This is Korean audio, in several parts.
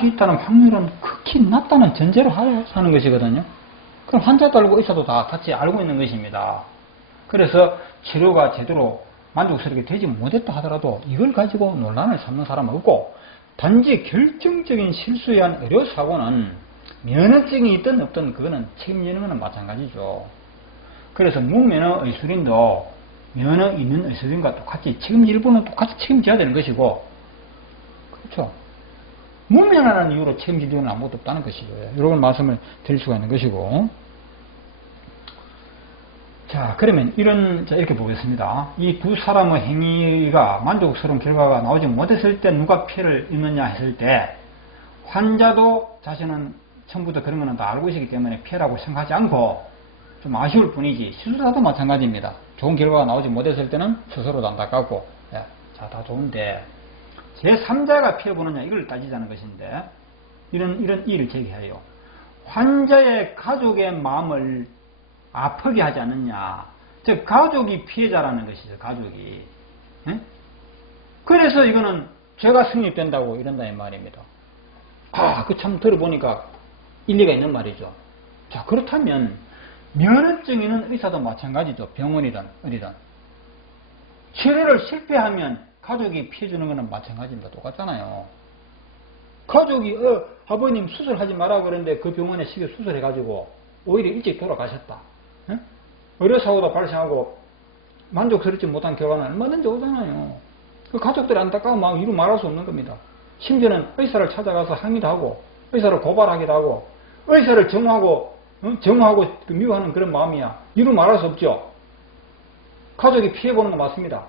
수 있다는 확률은 극히 낮다는 전제로 하는 것이거든요. 그럼 환자도 알고 의사도 다 같이 알고 있는 것입니다. 그래서 치료가 제대로 만족스럽게 되지 못했다 하더라도 이걸 가지고 논란을 삼는 사람은 없고, 단지 결정적인 실수에 의한 의료사고는 면허증이 있든 없든 그거는 책임지는 것은 마찬가지죠. 그래서 무면허 의술인도 면허 있는 의술인과 똑같이 책임질 분은 똑같이 책임져야 되는 것이고, 그렇죠. 무면허라는 이유로 책임질 이유는 아무것도 없다는 것이죠. 이런 말씀을 드릴 수가 있는 것이고. 자, 그러면 이렇게 보겠습니다. 이 두 사람의 행위가 만족스러운 결과가 나오지 못했을 때 누가 피해를 입느냐 했을 때, 환자도 자신은 처음부터 그런 거는 다 알고 있기 때문에 피해라고 생각하지 않고 좀 아쉬울 뿐이지, 시술사도 마찬가지입니다. 좋은 결과가 나오지 못했을 때는 스스로도 안타깝고, 자, 다 좋은데 제3자가 피해 보느냐 이걸 따지자는 것인데, 이런 이의를 제기해요. 환자의 가족의 마음을 아프게 하지 않느냐. 즉 가족이 피해자라는 것이죠. 가족이. 그래서 이거는 죄가 성립된다고 이런다 이 말입니다. 그 참 들어보니까 일리가 있는 말이죠. 자, 그렇다면 면허증 있는 의사도 마찬가지죠. 병원이든 어디든. 치료를 실패하면 가족이 피해주는 것은 마찬가지입니다. 똑같잖아요. 가족이 아버님 수술하지 마라 그러는데 그 병원에 시켜 수술해가지고 오히려 일찍 돌아가셨다. 의료사고도 발생하고 만족스럽지 못한 결과는 얼마든지 오잖아요. 그 가족들이 안타까운 마음 이루 말할 수 없는 겁니다. 심지어는 의사를 찾아가서 항의도 하고 의사를 고발하기도 하고 의사를 정하고 미워하는 그런 마음이야. 이루 말할 수 없죠. 가족이 피해보는 거 맞습니다.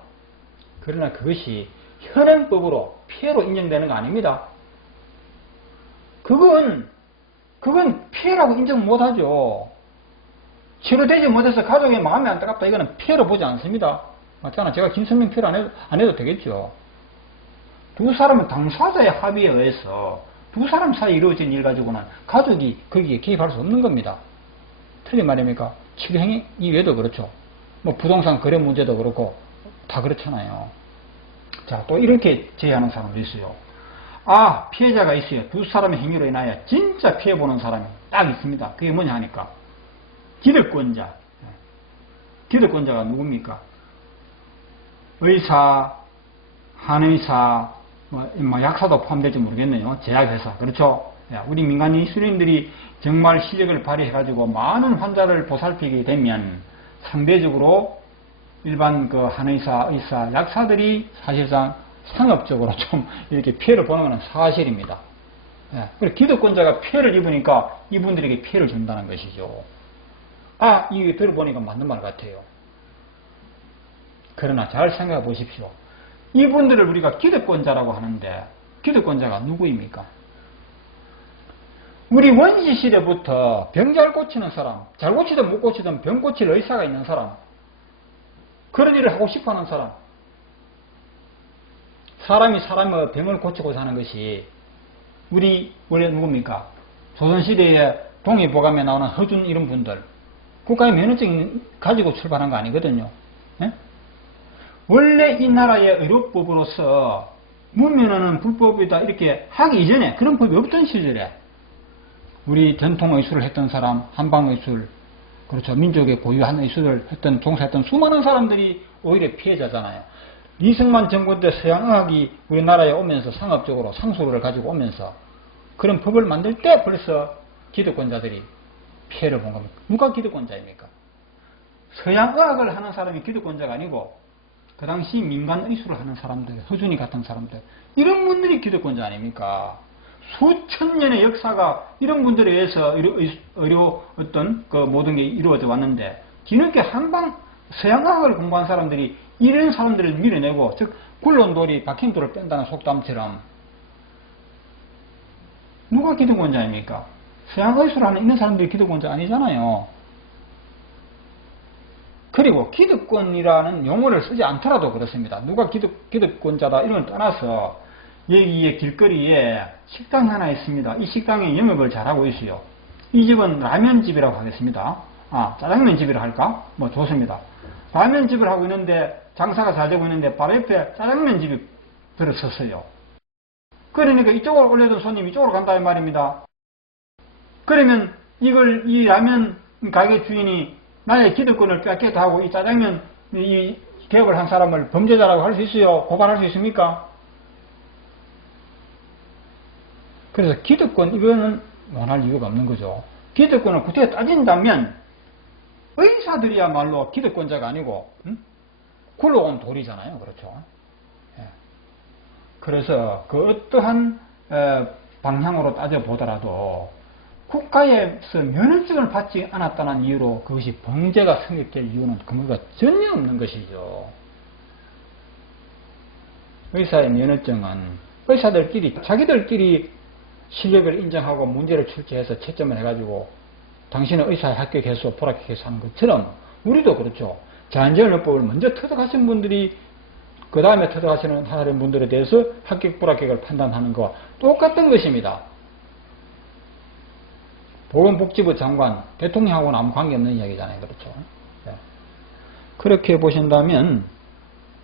그러나 그것이 현행법으로 피해로 인정되는 거 아닙니다. 그건 피해라고 인정 못하죠. 치료되지 못해서 가족의 마음이 안타깝다. 이거는 피해로 보지 않습니다. 맞잖아. 제가 김선명 피해를 안 해도 되겠죠. 두 사람은 당사자의 합의에 의해서 두 사람 사이에 이루어진 일 가지고는 가족이 거기에 개입할 수 없는 겁니다. 틀린 말입니까? 치료행위 이외에도 그렇죠. 뭐 부동산 거래 문제도 그렇고 다 그렇잖아요. 자, 또 이렇게 제의하는 사람도 있어요. 피해자가 있어요. 두 사람의 행위로 인하여 진짜 피해보는 사람이 딱 있습니다. 그게 뭐냐 하니까 기득권자. 기득권자가 누굽니까? 의사, 한의사, 약사도 포함될지 모르겠네요. 제약회사. 그렇죠? 우리 민간 의술인들이 정말 실력을 발휘해가지고 많은 환자를 보살피게 되면 상대적으로 일반 그 한의사, 의사, 약사들이 사실상 상업적으로 좀 이렇게 피해를 보는 것은 사실입니다. 그리고 기득권자가 피해를 입으니까 이분들에게 피해를 준다는 것이죠. 이게 들어보니까 맞는 말 같아요. 그러나 잘 생각해 보십시오. 이분들을 우리가 기득권자라고 하는데 기득권자가 누구입니까? 우리 원시 시대부터 병 잘 고치는 사람, 잘 고치든 못 고치든 병 고칠 의사가 있는 사람, 그런 일을 하고 싶어하는 사람, 사람이 사람의 병을 고치고 사는 것이 우리 원래 누굽니까? 조선시대에 동의보감에 나오는 허준 이런 분들, 국가의 면허증 가지고 출발한 거 아니거든요. 원래 이 나라의 의료법으로서 무면허는 불법이다 이렇게 하기 이전에 그런 법이 없던 시절에 우리 전통의술을 했던 사람, 한방의술, 그렇죠. 민족의 고유한 의술을 종사했던 수많은 사람들이 오히려 피해자잖아요. 이승만 정부 때 서양의학이 우리나라에 오면서 상업적으로 상술을 가지고 오면서 그런 법을 만들 때 벌써 기득권자들이 피해를 본 겁니다. 누가 기득권자입니까? 서양의학을 하는 사람이 기득권자가 아니고 그 당시 민간의술을 하는 사람들, 허준이 같은 사람들, 이런 분들이 기득권자 아닙니까? 수천 년의 역사가 이런 분들에 의해서 의료 어떤 그 모든 게 이루어져 왔는데 뒤늦게 서양의학을 공부한 사람들이 이런 사람들을 밀어내고, 즉 굴론돌이 박힌돌을 뺀다는 속담처럼 누가 기득권자입니까? 서양의술을 하는 이런 사람들이 기득권자 아니잖아요. 그리고 기득권이라는 용어를 쓰지 않더라도 그렇습니다. 누가 기득권자다 이런 걸 떠나서 여기에 길거리에 식당 하나 있습니다. 이 식당에 영업을 잘하고 있어요. 이 집은 라면집이라고 하겠습니다. 짜장면집이라 할까? 좋습니다. 라면집을 하고 있는데 장사가 잘 되고 있는데 바로 옆에 짜장면집이 들어섰어요. 그러니까 이쪽으로 올려둔 손님이 이쪽으로 간다 이 말입니다. 그러면 이 라면 가게 주인이 나의 기득권을 뺏겠다 하고 이 짜장면 이 개업을 한 사람을 범죄자라고 할 수 있어요? 고발할 수 있습니까? 그래서 기득권 이거는 원할 이유가 없는 거죠. 기득권을 구태에 따진다면 의사들이야말로 기득권자가 아니고 굴러온 돌이잖아요. 그렇죠. 예. 그래서 그 어떠한 방향으로 따져보더라도 국가에서 면허증을 받지 않았다는 이유로 그것이 범죄가 성립될 이유는 근거가 전혀 없는 것이죠. 의사의 면허증은 의사들끼리 자기들끼리 실력을 인정하고 문제를 출제해서 채점을 해가지고 당신은 의사에 합격해서 불합격해서 하는 것처럼 우리도 그렇죠. 자연재해요법을 먼저 터득하신 분들이 그 다음에 터득하시는 하는 분들에 대해서 합격 불합격을 판단하는 것과 똑같은 것입니다. 보건복지부 장관, 대통령하고는 아무 관계없는 이야기잖아요. 그렇죠. 네. 그렇게 보신다면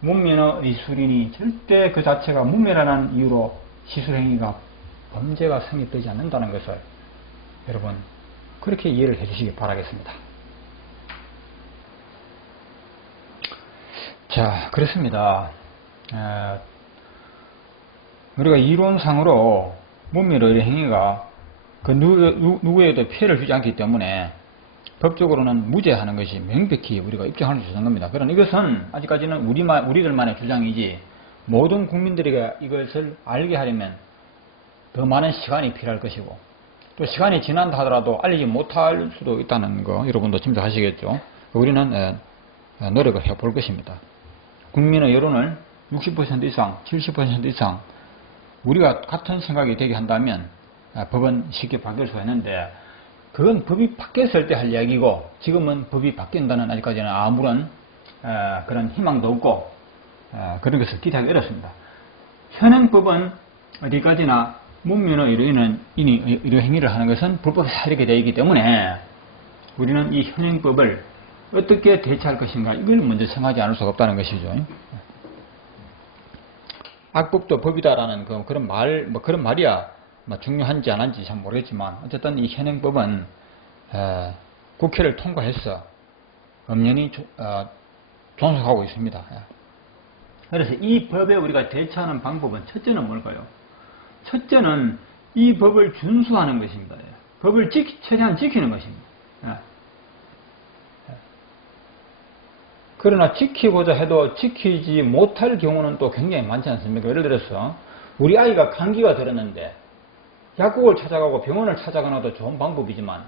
문면허 의술인이 절대 그 자체가 문매라는 이유로 시술행위가 범죄가 성립되지 않는다는 것을 여러분 그렇게 이해를 해주시기 바라겠습니다. 자, 그렇습니다. 우리가 이론상으로 문면허 행위가 그 누구에도 피해를 주지 않기 때문에 법적으로는 무죄하는 것이 명백히 우리가 입증할 수 있는 겁니다. 그러나 이것은 아직까지는 우리들만의 주장이지 모든 국민들에게 이것을 알게 하려면 더 많은 시간이 필요할 것이고 또 시간이 지난다 하더라도 알리지 못할 수도 있다는 거 여러분도 짐작하시겠죠. 우리는 노력을 해볼 것입니다. 국민의 여론을 60% 이상, 70% 이상 우리가 같은 생각이 되게 한다면 법은 쉽게 바뀔 수가 있는데 그건 법이 바뀌었을 때 할 이야기고 지금은 법이 바뀐다는 아직까지는 아무런 그런 희망도 없고 그런 것을 기대하기 어렵습니다. 현행법은 어디까지나 문면허 의료 행위를 하는 것은 불법에 이렇게 되어 있기 때문에 우리는 이 현행법을 어떻게 대처할 것인가 이걸 먼저 생각하지 않을 수가 없다는 것이죠. 악법도 법이다라는 그런 말이야 중요한지 안 한지 잘 모르겠지만 어쨌든 이 현행법은 국회를 통과해서 엄연히 존속하고 있습니다. 그래서 이 법에 우리가 대처하는 방법은 첫째는 뭘까요? 첫째는 이 법을 준수하는 것입니다. 법을 최대한 지키는 것입니다. 그러나 지키고자 해도 지키지 못할 경우는 또 굉장히 많지 않습니까? 예를 들어서 우리 아이가 감기가 들었는데 약국을 찾아가고 병원을 찾아가나도 좋은 방법이지만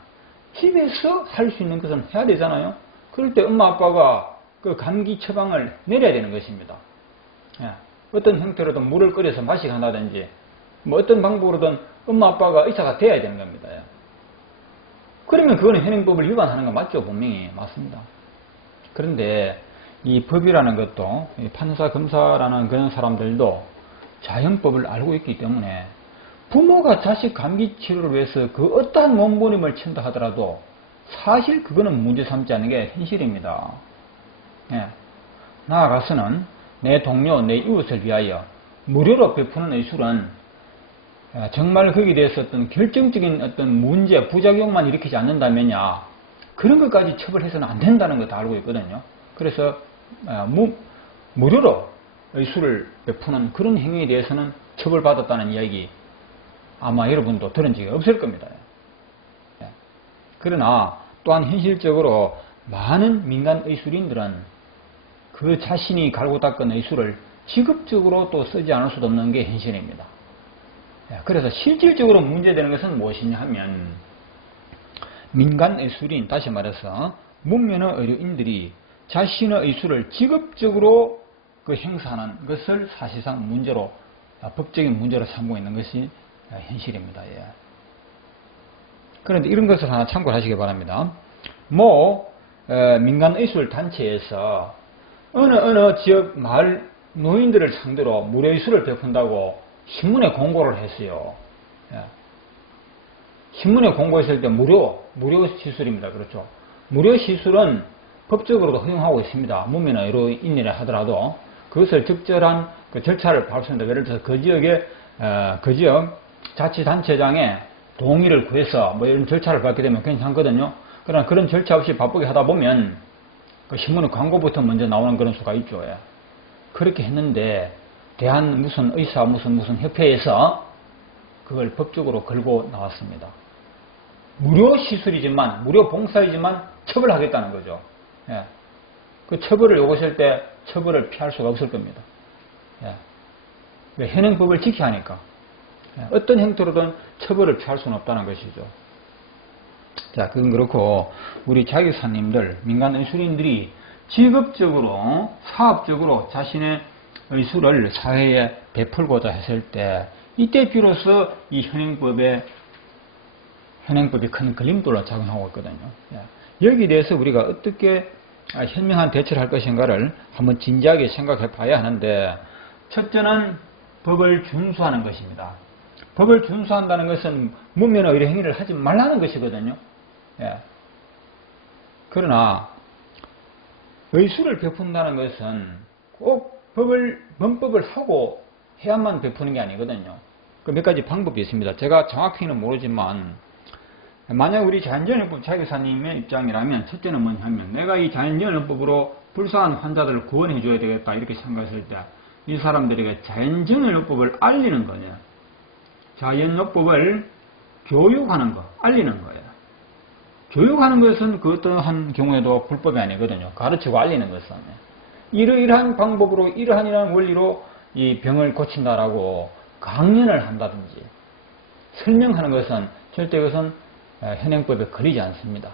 집에서 할 수 있는 것은 해야 되잖아요. 그럴 때 엄마 아빠가 그 감기 처방을 내려야 되는 것입니다. 어떤 형태로든 물을 끓여서 마시게 한다든지 뭐 어떤 방법으로든 엄마 아빠가 의사가 돼야 되는 겁니다. 그러면 그거는 현행법을 위반하는 거 맞죠? 분명히 맞습니다. 그런데 이 법이라는 것도 판사, 검사라는 그런 사람들도 자연법을 알고 있기 때문에 부모가 자식 감기 치료를 위해서 그 어떠한 몸부림을 친다 하더라도 사실 그거는 문제 삼지 않는 게 현실입니다. 나아가서는 내 동료, 내 이웃을 위하여 무료로 베푸는 의술은 정말 거기에 대해서 어떤 결정적인 어떤 문제, 부작용만 일으키지 않는다면야 그런 것까지 처벌해서는 안 된다는 거 다 알고 있거든요. 그래서 무료로 의술을 베푸는 그런 행위에 대해서는 처벌받았다는 이야기 아마 여러분도 들은 적이 없을 겁니다. 그러나 또한 현실적으로 많은 민간 의술인들은 그 자신이 갈고 닦은 의술을 직업적으로 또 쓰지 않을 수도 없는 게 현실입니다. 그래서 실질적으로 문제되는 것은 무엇이냐 하면 민간 의술인, 다시 말해서 문면허 의료인들이 자신의 의술을 직업적으로 그 행사하는 것을 사실상 문제로 법적인 문제로 삼고 있는 것이 현실입니다. 그런데 이런 것을 하나 참고를 하시기 바랍니다. 민간 의술 단체에서 어느 지역 마을 노인들을 상대로 무료 의술을 베푼다고 신문에 공고를 했어요. 신문에 공고했을 때 무료 시술입니다. 그렇죠. 무료 시술은 법적으로도 허용하고 있습니다. 문면허 의료인이라 하더라도 그것을 적절한 그 절차를 밟습니다. 예를 들어서 그 지역에 그 지역 자치단체장의 동의를 구해서 뭐 이런 절차를 밟게 되면 괜찮거든요. 그러나 그런 절차 없이 바쁘게 하다 보면 그 신문에 광고부터 먼저 나오는 그런 수가 있죠. 예. 그렇게 했는데 대한 무슨 의사 무슨 협회에서 그걸 법적으로 걸고 나왔습니다. 무료 시술이지만 무료 봉사이지만 처벌하겠다는 거죠. 예. 그 처벌을 요구하실 때 처벌을 피할 수가 없을 겁니다. 예. 현행법을 지켜야 하니까. 예. 어떤 형태로든 처벌을 피할 수는 없다는 것이죠. 자, 그건 그렇고 우리 자기사님들, 민간 의술인들이 직업적으로 사업적으로 자신의 의술을 사회에 베풀고자 했을 때 이때 비로소 이 현행법이 큰 걸림돌로 작용하고 있거든요. 여기에 대해서 우리가 어떻게 현명한 대처를 할 것인가를 한번 진지하게 생각해 봐야 하는데, 첫째는 법을 준수하는 것입니다. 법을 준수한다는 것은 무면허 의료 행위를 하지 말라는 것이거든요. 그러나 의술을 베푼다는 것은 꼭 범법을 하고 해야만 베푸는 게 아니거든요. 그 몇 가지 방법이 있습니다. 제가 정확히는 모르지만 만약 우리 자연전염법 자기사님의 입장이라면 첫째는 뭐냐면 내가 이 자연전염법으로 불쌍한 환자들을 구원해 줘야 되겠다 이렇게 생각했을 때 이 사람들에게 자연전염법을 알리는 거냐. 자연요법을 교육하는 거, 알리는 거예요. 교육하는 것은 그 어떠한 경우에도 불법이 아니거든요. 가르치고 알리는 것은. 이러이러한 방법으로 이러한 원리로 이 병을 고친다라고 강연을 한다든지 설명하는 것은 절대 그것은 현행법에 걸리지 않습니다.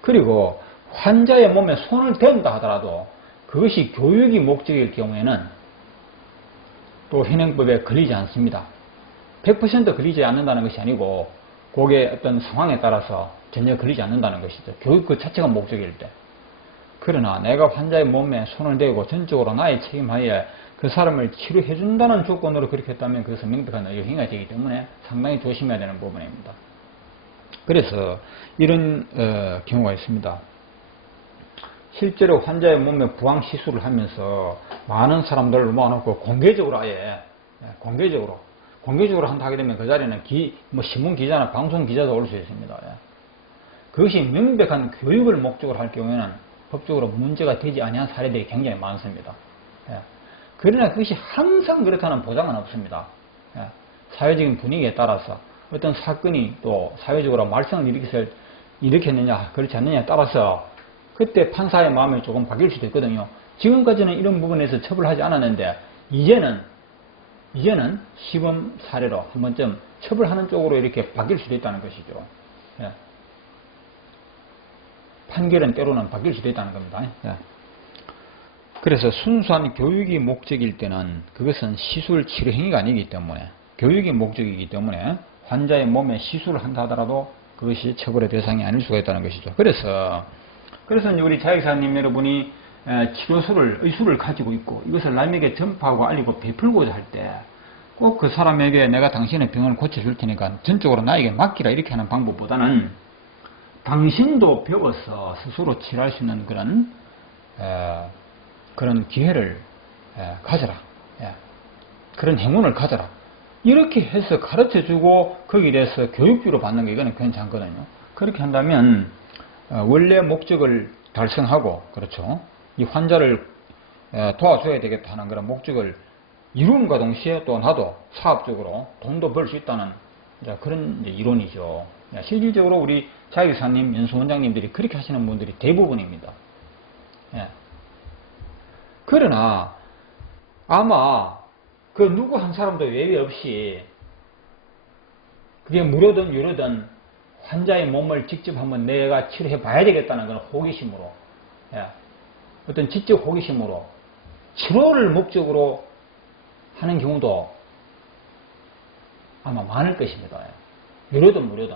그리고 환자의 몸에 손을 댄다 하더라도 그것이 교육이 목적일 경우에는 또 현행법에 걸리지 않습니다. 100% 걸리지 않는다는 것이 아니고 그게 어떤 상황에 따라서 전혀 걸리지 않는다는 것이죠. 교육 그 자체가 목적일 때. 그러나 내가 환자의 몸에 손을 대고 전적으로 나의 책임하에 그 사람을 치료해 준다는 조건으로 그렇게 했다면 그것은 명백한 의료행위가 되기 때문에 상당히 조심해야 되는 부분입니다. 그래서 이런 경우가 있습니다. 실제로 환자의 몸에 부항 시술을 하면서 많은 사람들을 모아놓고 공개적으로 한다 하게 되면 그 자리에는 신문 기자나 방송 기자도 올 수 있습니다. 그것이 명백한 교육을 목적으로 할 경우에는 법적으로 문제가 되지 아니한 사례들이 굉장히 많습니다. 그러나 그것이 항상 그렇다는 보장은 없습니다. 사회적인 분위기에 따라서 어떤 사건이 또 사회적으로 말썽을 일으켰느냐 그렇지 않느냐에 따라서 그때 판사의 마음이 조금 바뀔 수도 있거든요. 지금까지는 이런 부분에서 처벌하지 않았는데 이제는 시범 사례로 한 번쯤 처벌하는 쪽으로 이렇게 바뀔 수도 있다는 것이죠. 판결은 때로는 바뀔 수도 있다는 겁니다. 그래서 순수한 교육이 목적일 때는 그것은 시술 치료 행위가 아니기 때문에 교육이 목적이기 때문에 환자의 몸에 시술을 한다 하더라도 그것이 처벌의 대상이 아닐 수가 있다는 것이죠. 그래서 이제 우리 자기사님 여러분이 의술을 가지고 있고 이것을 남에게 전파하고 알리고 베풀고자 할 때 꼭 그 사람에게 내가 당신의 병을 고쳐줄 테니까 전적으로 나에게 맡기라 이렇게 하는 방법보다는 당신도 배워서 스스로 치료할 수 있는 그런 기회를 가져라. 그런 행운을 가져라. 이렇게 해서 가르쳐주고 거기에 대해서 교육비로 받는 게 이거는 괜찮거든요. 그렇게 한다면 원래 목적을 달성하고 그렇죠. 이 환자를 도와줘야 되겠다 하는 그런 목적을 이룸과 동시에 또 나도 사업적으로 돈도 벌 수 있다는 그런 이론이죠. 실질적으로 우리 자기사님, 연수원장님들이 그렇게 하시는 분들이 대부분입니다. 그러나 아마 그 누구 한 사람도 예외 없이 그게 무료든 유료든 환자의 몸을 직접 한번 내가 치료해 봐야 되겠다는 그런 호기심으로 어떤 지적 호기심으로 치료를 목적으로 하는 경우도 아마 많을 것입니다. 유료든 무료든.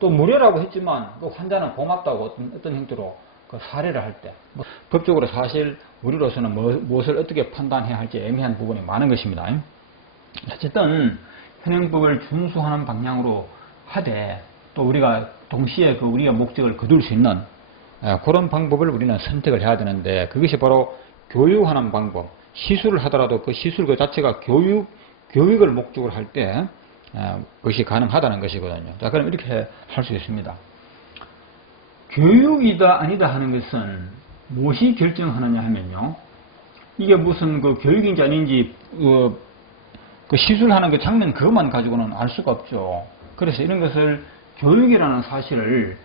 또 무료라고 했지만 그 환자는 고맙다고 어떤 형태로 그 사례를 할 때 법적으로 사실 우리로서는 무엇을 어떻게 판단해야 할지 애매한 부분이 많은 것입니다. 어쨌든 현행법을 준수하는 방향으로 하되 또 우리가 동시에 우리의 목적을 거둘 수 있는 그런 방법을 우리는 선택을 해야 되는데 그것이 바로 교육하는 방법, 시술을 하더라도 그 시술 그 자체가 교육을 목적으로 할 때 그것이 가능하다는 것이거든요. 자, 그럼 이렇게 할 수 있습니다. 교육이다 아니다 하는 것은 무엇이 결정하느냐 하면요. 이게 무슨 그 교육인지 아닌지 그 시술하는 그 장면 그것만 가지고는 알 수가 없죠. 그래서 이런 것을 교육이라는 사실을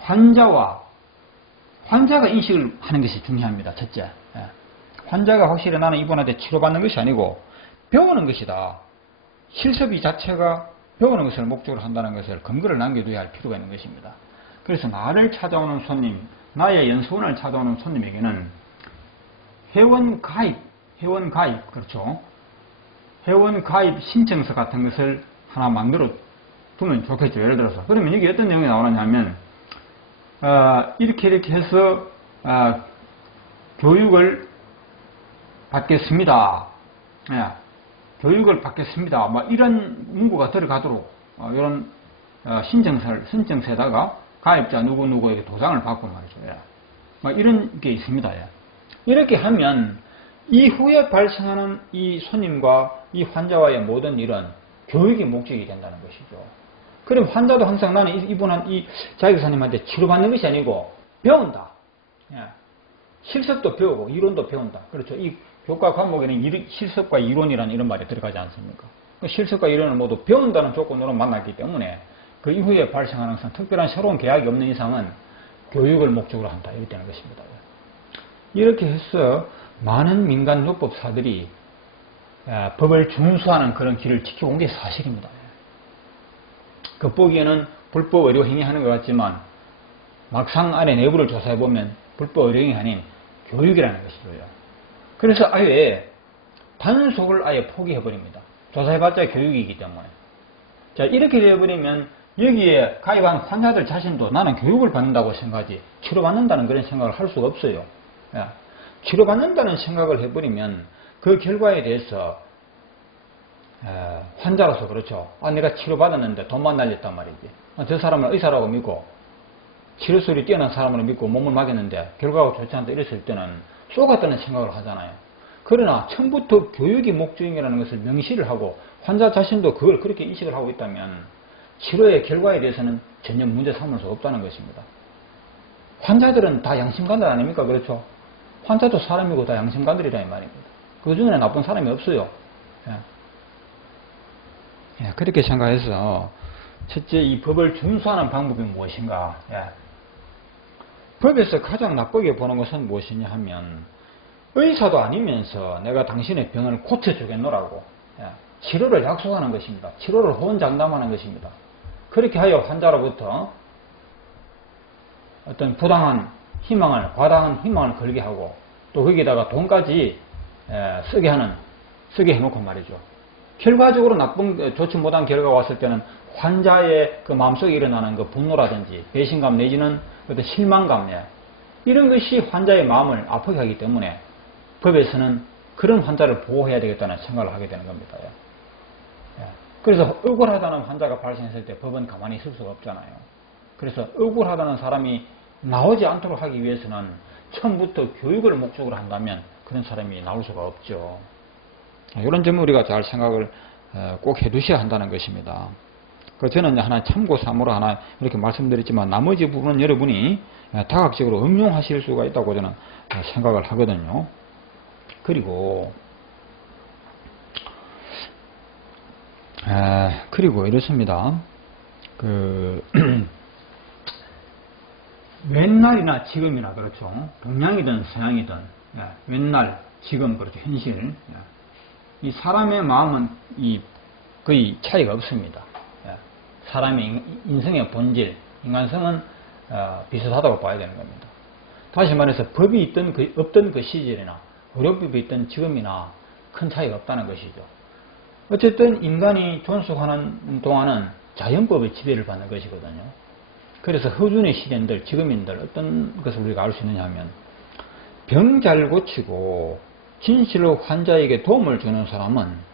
환자가 인식을 하는 것이 중요합니다. 첫째. 환자가 확실히 나는 이분한테 치료받는 것이 아니고 배우는 것이다. 실습이 자체가 배우는 것을 목적으로 한다는 것을 근거를 남겨둬야 할 필요가 있는 것입니다. 그래서 나를 찾아오는 손님, 나의 연수원을 찾아오는 손님에게는 회원 가입, 그렇죠. 회원 가입 신청서 같은 것을 하나 만들어 두면 좋겠죠. 예를 들어서. 그러면 여기 어떤 내용이 나오느냐 하면, 이렇게 해서, 교육을 받겠습니다. 교육을 받겠습니다. 뭐 이런 문구가 들어가도록, 이런, 신청서에다가 가입자 누구누구에게 도장을 받고 말이죠. 뭐 이런 게 있습니다. 이렇게 하면, 이후에 발생하는 이 손님과 이 환자와의 모든 일은 교육이 목적이 된다는 것이죠. 그럼 환자도 항상 나는 이 자기사님한테 치료받는 것이 아니고 배운다. 실습도 배우고 이론도 배운다. 그렇죠. 이 교과 과목에는 실습과 이론이라는 이런 말이 들어가지 않습니까? 실습과 이론을 모두 배운다는 조건으로 만났기 때문에 그 이후에 발생하는 특별한 새로운 계약이 없는 이상은 교육을 목적으로 한다. 이렇게 되는 것입니다. 이렇게 해서 많은 민간요법사들이 법을 준수하는 그런 길을 지켜온 게 사실입니다. 겉보기에는 불법 의료 행위하는 것 같지만 막상 안에 내부를 조사해보면 불법 의료 행위 아닌 교육이라는 것이고요. 그래서 아예 단속을 아예 포기해버립니다. 조사해봤자 교육이기 때문에. 자, 이렇게 되어버리면 여기에 가입한 환자들 자신도 나는 교육을 받는다고 생각하지 치료받는다는 그런 생각을 할 수가 없어요. 치료받는다는 생각을 해버리면 그 결과에 대해서 환자로서 그렇죠. 내가 치료받았는데 돈만 날렸단 말이지. 저 사람을 의사라고 믿고 치료술이 뛰어난 사람으로 믿고 몸을 맡겼는데 결과가 좋지 않다 이랬을 때는 쏘갔다는 생각을 하잖아요. 그러나 처음부터 교육이 목적이라는 것을 명시를 하고 환자 자신도 그걸 그렇게 인식을 하고 있다면 치료의 결과에 대해서는 전혀 문제 삼을 수 없다는 것입니다. 환자들은 다 양심간들 아닙니까? 그렇죠. 환자도 사람이고 다 양심간들이라 이 말입니다. 그 중에는 나쁜 사람이 없어요. 그렇게 생각해서 첫째 이 법을 준수하는 방법이 무엇인가? 법에서 가장 나쁘게 보는 것은 무엇이냐 하면 의사도 아니면서 내가 당신의 병을 고쳐주겠노라고 치료를 약속하는 것입니다. 치료를 호언장담하는 것입니다. 그렇게 하여 환자로부터 어떤 부당한 희망을, 과다한 희망을 걸게 하고 또 거기다가 돈까지 쓰게 해놓고 말이죠. 결과적으로 좋지 못한 결과가 왔을 때는 환자의 그 마음속에 일어나는 그 분노라든지 배신감 내지는 어떤 실망감, 이런 것이 환자의 마음을 아프게 하기 때문에 법에서는 그런 환자를 보호해야 되겠다는 생각을 하게 되는 겁니다. 그래서 억울하다는 환자가 발생했을 때 법은 가만히 있을 수가 없잖아요. 그래서 억울하다는 사람이 나오지 않도록 하기 위해서는 처음부터 교육을 목적으로 한다면 그런 사람이 나올 수가 없죠. 이런 점을 우리가 잘 생각을 꼭 해두셔야 한다는 것입니다. 저는 하나 참고 삼으로 하나 이렇게 말씀드렸지만 나머지 부분은 여러분이 다각적으로 응용하실 수가 있다고 저는 생각을 하거든요. 그리고 이렇습니다. 옛날이나 지금이나 그렇죠. 동양이든 서양이든 옛날, 지금 그렇죠. 현실. 이 사람의 마음은 거의 차이가 없습니다. 사람의 인성의 본질, 인간성은 비슷하다고 봐야 되는 겁니다. 다시 말해서 법이 없던 그 시절이나 의료법이 있던 지금이나 큰 차이가 없다는 것이죠. 어쨌든 인간이 존속하는 동안은 자연법의 지배를 받는 것이거든요. 그래서 허준의 시대인들, 지금인들 어떤 것을 우리가 알 수 있느냐 하면 병 잘 고치고 진실로 환자에게 도움을 주는 사람은